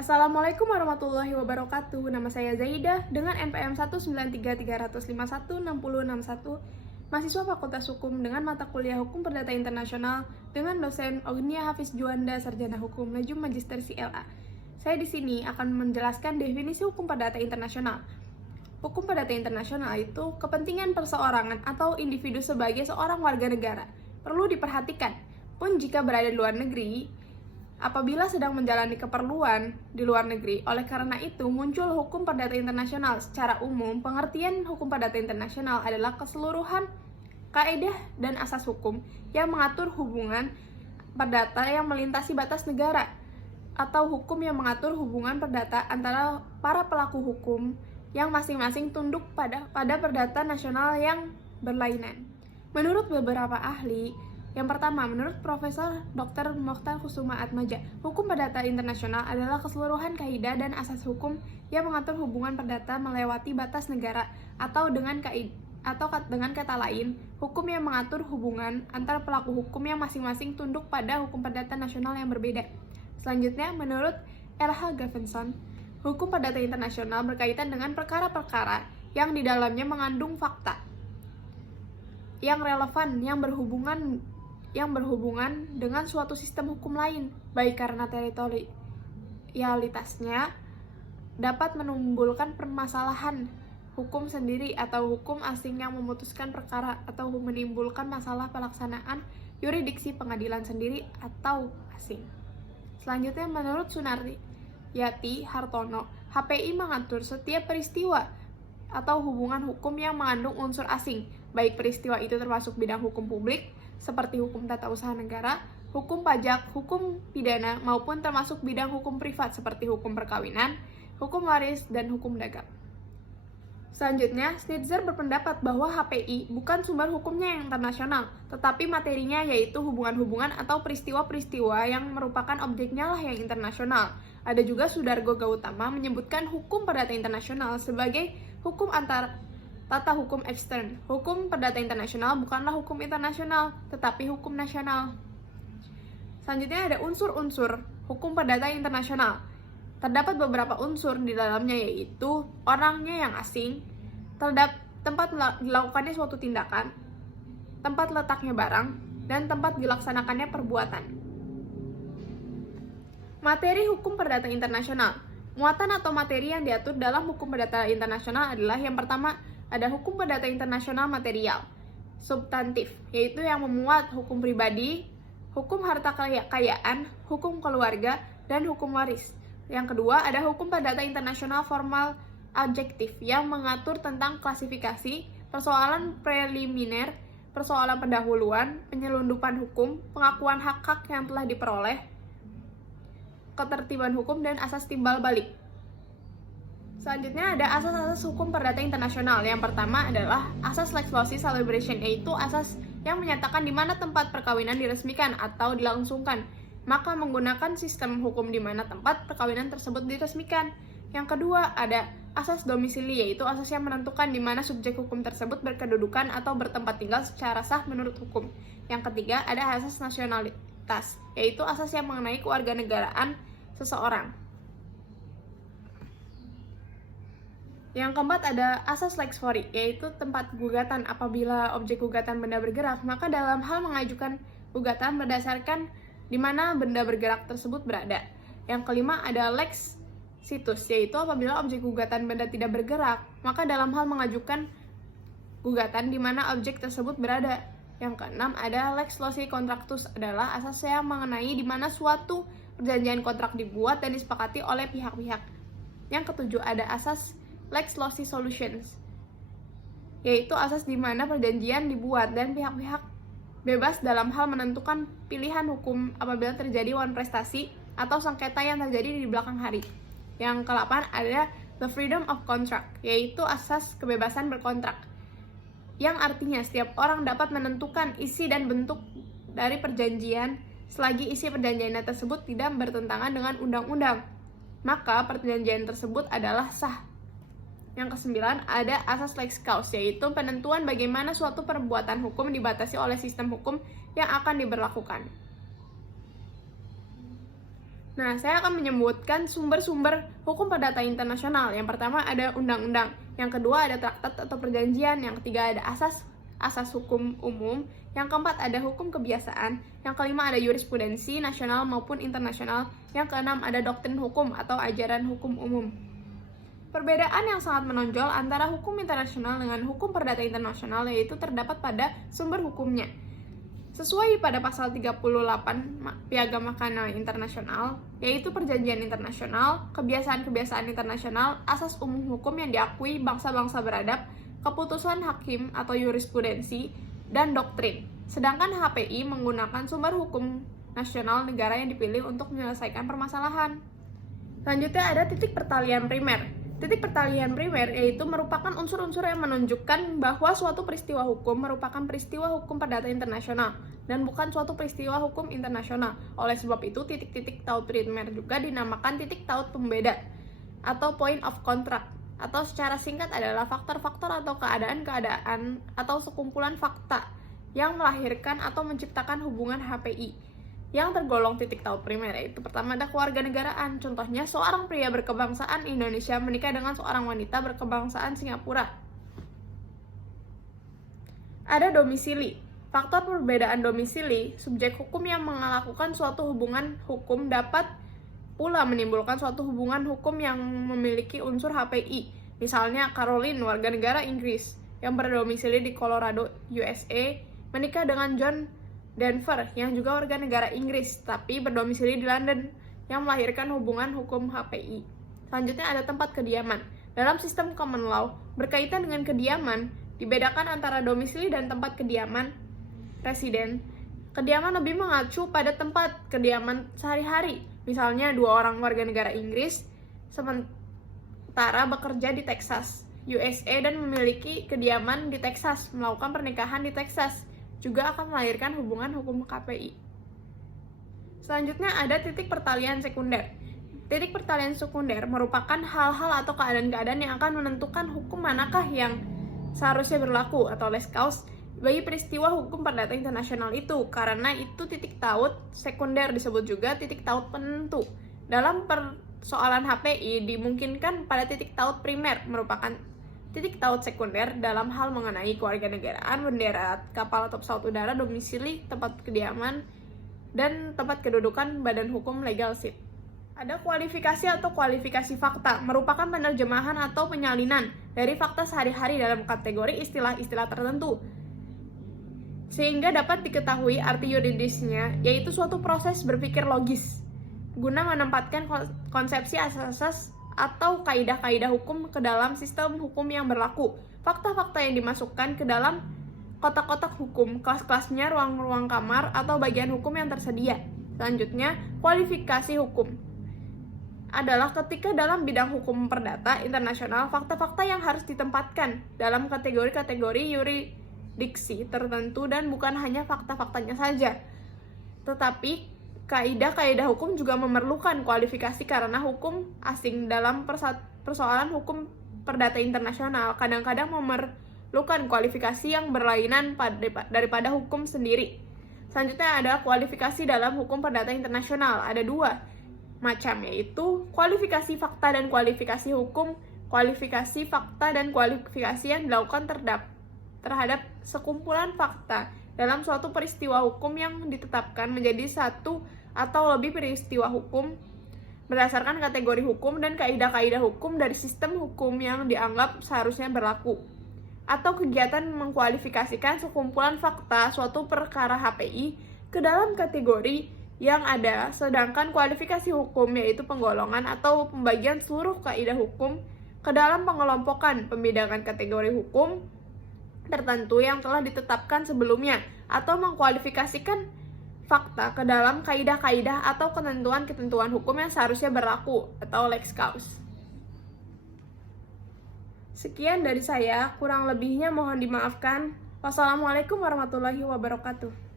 Assalamualaikum warahmatullahi wabarakatuh. Nama saya Zaidah dengan NPM 19335160661, mahasiswa Fakultas Hukum dengan mata kuliah Hukum Perdata Internasional dengan dosen Ognia Hafiz Juanda, Sarjana Hukum, Najum Magister CLA. Saya di sini akan menjelaskan definisi Hukum Perdata Internasional. Hukum Perdata Internasional itu kepentingan perseorangan atau individu sebagai seorang warga negara. Perlu diperhatikan, pun jika berada di luar negeri, apabila sedang menjalani keperluan di luar negeri. Oleh karena itu, muncul hukum perdata internasional. Secara umum, pengertian hukum perdata internasional adalah keseluruhan kaidah dan asas hukum yang mengatur hubungan perdata yang melintasi batas negara, atau hukum yang mengatur hubungan perdata antara para pelaku hukum yang masing-masing tunduk pada perdata nasional yang berlainan. Menurut beberapa ahli, yang pertama, menurut Profesor Dr. Mokhtar Kusuma Atmaja, hukum perdata internasional adalah keseluruhan kaidah dan asas hukum yang mengatur hubungan perdata melewati batas negara, atau dengan kata lain, hukum yang mengatur hubungan antara pelaku hukum yang masing-masing tunduk pada hukum perdata nasional yang berbeda. Selanjutnya, menurut R.H. Gavenson, hukum perdata internasional berkaitan dengan perkara-perkara yang di dalamnya mengandung fakta yang relevan yang berhubungan dengan suatu sistem hukum lain, baik karena teritorialitasnya dapat menimbulkan permasalahan hukum sendiri atau hukum asing yang memutuskan perkara, atau menimbulkan masalah pelaksanaan yurisdiksi pengadilan sendiri atau asing. Selanjutnya, menurut Sunarti Hartono, HPI mengatur setiap peristiwa atau hubungan hukum yang mengandung unsur asing, baik peristiwa itu termasuk bidang hukum publik, seperti hukum tata usaha negara, hukum pajak, hukum pidana, maupun termasuk bidang hukum privat seperti hukum perkawinan, hukum waris, dan hukum dagang. Selanjutnya, Schnitzer berpendapat bahwa HPI bukan sumber hukumnya yang internasional, tetapi materinya yaitu hubungan-hubungan atau peristiwa-peristiwa yang merupakan objeknya lah yang internasional. Ada juga Sudargo Gautama menyebutkan hukum perdata internasional sebagai hukum antar tata hukum ekstern. Hukum perdata internasional bukanlah hukum internasional, tetapi hukum nasional. Selanjutnya ada unsur-unsur hukum perdata internasional. Terdapat beberapa unsur di dalamnya, yaitu orangnya yang asing, tempat dilakukannya suatu tindakan, tempat letaknya barang, dan tempat dilaksanakannya perbuatan. Materi hukum perdata internasional. Muatan atau materi yang diatur dalam hukum perdata internasional adalah yang pertama, ada hukum perdata internasional material, substantif, yaitu yang memuat hukum pribadi, hukum harta kekayaan, hukum keluarga, dan hukum waris. Yang kedua, ada hukum perdata internasional formal objektif, yang mengatur tentang klasifikasi, persoalan preliminar, persoalan pendahuluan, penyelundupan hukum, pengakuan hak-hak yang telah diperoleh, ketertiban hukum, dan asas timbal balik. Selanjutnya ada asas-asas hukum perdata internasional. Yang pertama adalah asas lex loci celebration, yaitu asas yang menyatakan di mana tempat perkawinan diresmikan atau dilangsungkan, maka menggunakan sistem hukum di mana tempat perkawinan tersebut diresmikan. Yang kedua ada asas domisili, yaitu asas yang menentukan di mana subjek hukum tersebut berkedudukan atau bertempat tinggal secara sah menurut hukum. Yang ketiga ada asas nasionalitas, yaitu asas yang mengenai kewarganegaraan seseorang. Yang keempat ada asas lex fori, yaitu tempat gugatan. Apabila objek gugatan benda bergerak, maka dalam hal mengajukan gugatan berdasarkan di mana benda bergerak tersebut berada. Yang kelima ada lex situs, yaitu apabila objek gugatan benda tidak bergerak, maka dalam hal mengajukan gugatan di mana objek tersebut berada. Yang keenam ada lex loci contractus, adalah asas yang mengenai di mana suatu perjanjian kontrak dibuat dan disepakati oleh pihak-pihak. Yang ketujuh ada asas lex loci solutions, yaitu asas di mana perjanjian dibuat dan pihak-pihak bebas dalam hal menentukan pilihan hukum apabila terjadi wan prestasi atau sengketa yang terjadi di belakang hari. Yang ke-8 ada the freedom of contract, yaitu asas kebebasan berkontrak, yang artinya setiap orang dapat menentukan isi dan bentuk dari perjanjian selagi isi perjanjian tersebut tidak bertentangan dengan undang-undang, maka perjanjian tersebut adalah sah. Yang ke-9 ada asas lex causa, yaitu penentuan bagaimana suatu perbuatan hukum dibatasi oleh sistem hukum yang akan diberlakukan. Nah, saya akan menyebutkan sumber-sumber hukum perdata internasional. Yang pertama ada undang-undang, yang kedua ada traktat atau perjanjian, yang ketiga ada asas hukum umum, yang keempat ada hukum kebiasaan, yang kelima ada jurisprudensi nasional maupun internasional, yang keenam ada doktrin hukum atau ajaran hukum umum. Perbedaan yang sangat menonjol antara hukum internasional dengan hukum perdata internasional yaitu terdapat pada sumber hukumnya. Sesuai pada pasal 38 Piagam Makanan Internasional, yaitu perjanjian internasional, kebiasaan-kebiasaan internasional, asas umum hukum yang diakui bangsa-bangsa beradab, keputusan hakim atau jurisprudensi, dan doktrin. Sedangkan HPI menggunakan sumber hukum nasional negara yang dipilih untuk menyelesaikan permasalahan. Selanjutnya ada titik pertalian primer. Titik pertalian primer yaitu merupakan unsur-unsur yang menunjukkan bahwa suatu peristiwa hukum merupakan peristiwa hukum perdata internasional dan bukan suatu peristiwa hukum internasional. Oleh sebab itu, titik-titik taut primer juga dinamakan titik taut pembeda atau point of contact, atau secara singkat adalah faktor-faktor atau keadaan-keadaan atau sekumpulan fakta yang melahirkan atau menciptakan hubungan HPI yang tergolong titik taut primer, yaitu pertama ada kewarganegaraan. Contohnya, seorang pria berkebangsaan Indonesia menikah dengan seorang wanita berkebangsaan Singapura. Ada domisili. Faktor perbedaan domisili, subjek hukum yang melakukan suatu hubungan hukum dapat pula menimbulkan suatu hubungan hukum yang memiliki unsur HPI. Misalnya, Caroline, warga negara Inggris, yang berdomisili di Colorado, USA, menikah dengan John Denver, yang juga warga negara Inggris, tapi berdomisili di London, yang melahirkan hubungan hukum HPI. Selanjutnya ada tempat kediaman. Dalam sistem common law, berkaitan dengan kediaman, dibedakan antara domisili dan tempat kediaman residen. Kediaman lebih mengacu pada tempat kediaman sehari-hari. Misalnya, dua orang warga negara Inggris sementara bekerja di Texas, USA, dan memiliki kediaman di Texas, melakukan pernikahan di Texas, juga akan melahirkan hubungan hukum KPI. Selanjutnya ada titik pertalian sekunder. Titik pertalian sekunder merupakan hal-hal atau keadaan-keadaan yang akan menentukan hukum manakah yang seharusnya berlaku atau les cause bagi peristiwa hukum perdata internasional itu, karena itu titik taut sekunder disebut juga titik taut penentu. Dalam persoalan HPI dimungkinkan pada titik taut primer merupakan titik taut sekunder dalam hal mengenai kewarganegaraan, bendera kapal atau pesawat udara, domisili, tempat kediaman, dan tempat kedudukan badan hukum legal ship. Ada kualifikasi atau kualifikasi fakta, merupakan penerjemahan atau penyalinan dari fakta sehari-hari dalam kategori istilah-istilah tertentu, sehingga dapat diketahui arti yuridisnya, yaitu suatu proses berpikir logis, guna menempatkan konsepsi asas-asas atau kaidah-kaidah hukum ke dalam sistem hukum yang berlaku. Fakta-fakta yang dimasukkan ke dalam kotak-kotak hukum, kelas-kelasnya, ruang-ruang kamar, atau bagian hukum yang tersedia. Selanjutnya, kualifikasi hukum adalah ketika dalam bidang hukum perdata internasional, fakta-fakta yang harus ditempatkan dalam kategori-kategori yurisdiksi tertentu dan bukan hanya fakta-faktanya saja, tetapi kaidah-kaidah hukum juga memerlukan kualifikasi karena hukum asing dalam persoalan hukum perdata internasional kadang-kadang memerlukan kualifikasi yang berlainan daripada hukum sendiri. Selanjutnya ada kualifikasi dalam hukum perdata internasional. Ada dua macam, yaitu kualifikasi fakta dan kualifikasi hukum. Kualifikasi fakta dan kualifikasi yang dilakukan terhadap sekumpulan fakta dalam suatu peristiwa hukum yang ditetapkan menjadi satu atau lebih peristiwa hukum berdasarkan kategori hukum dan kaidah-kaidah hukum dari sistem hukum yang dianggap seharusnya berlaku. Atau kegiatan mengkualifikasikan sekumpulan fakta suatu perkara HPI ke dalam kategori yang ada, sedangkan kualifikasi hukum yaitu penggolongan atau pembagian seluruh kaidah hukum ke dalam pengelompokan pembedakan kategori hukum tertentu yang telah ditetapkan sebelumnya, atau mengkualifikasikan fakta ke dalam kaidah-kaidah atau ketentuan-ketentuan hukum yang seharusnya berlaku atau lex cause. Sekian dari saya, kurang lebihnya mohon dimaafkan. Wassalamualaikum warahmatullahi wabarakatuh.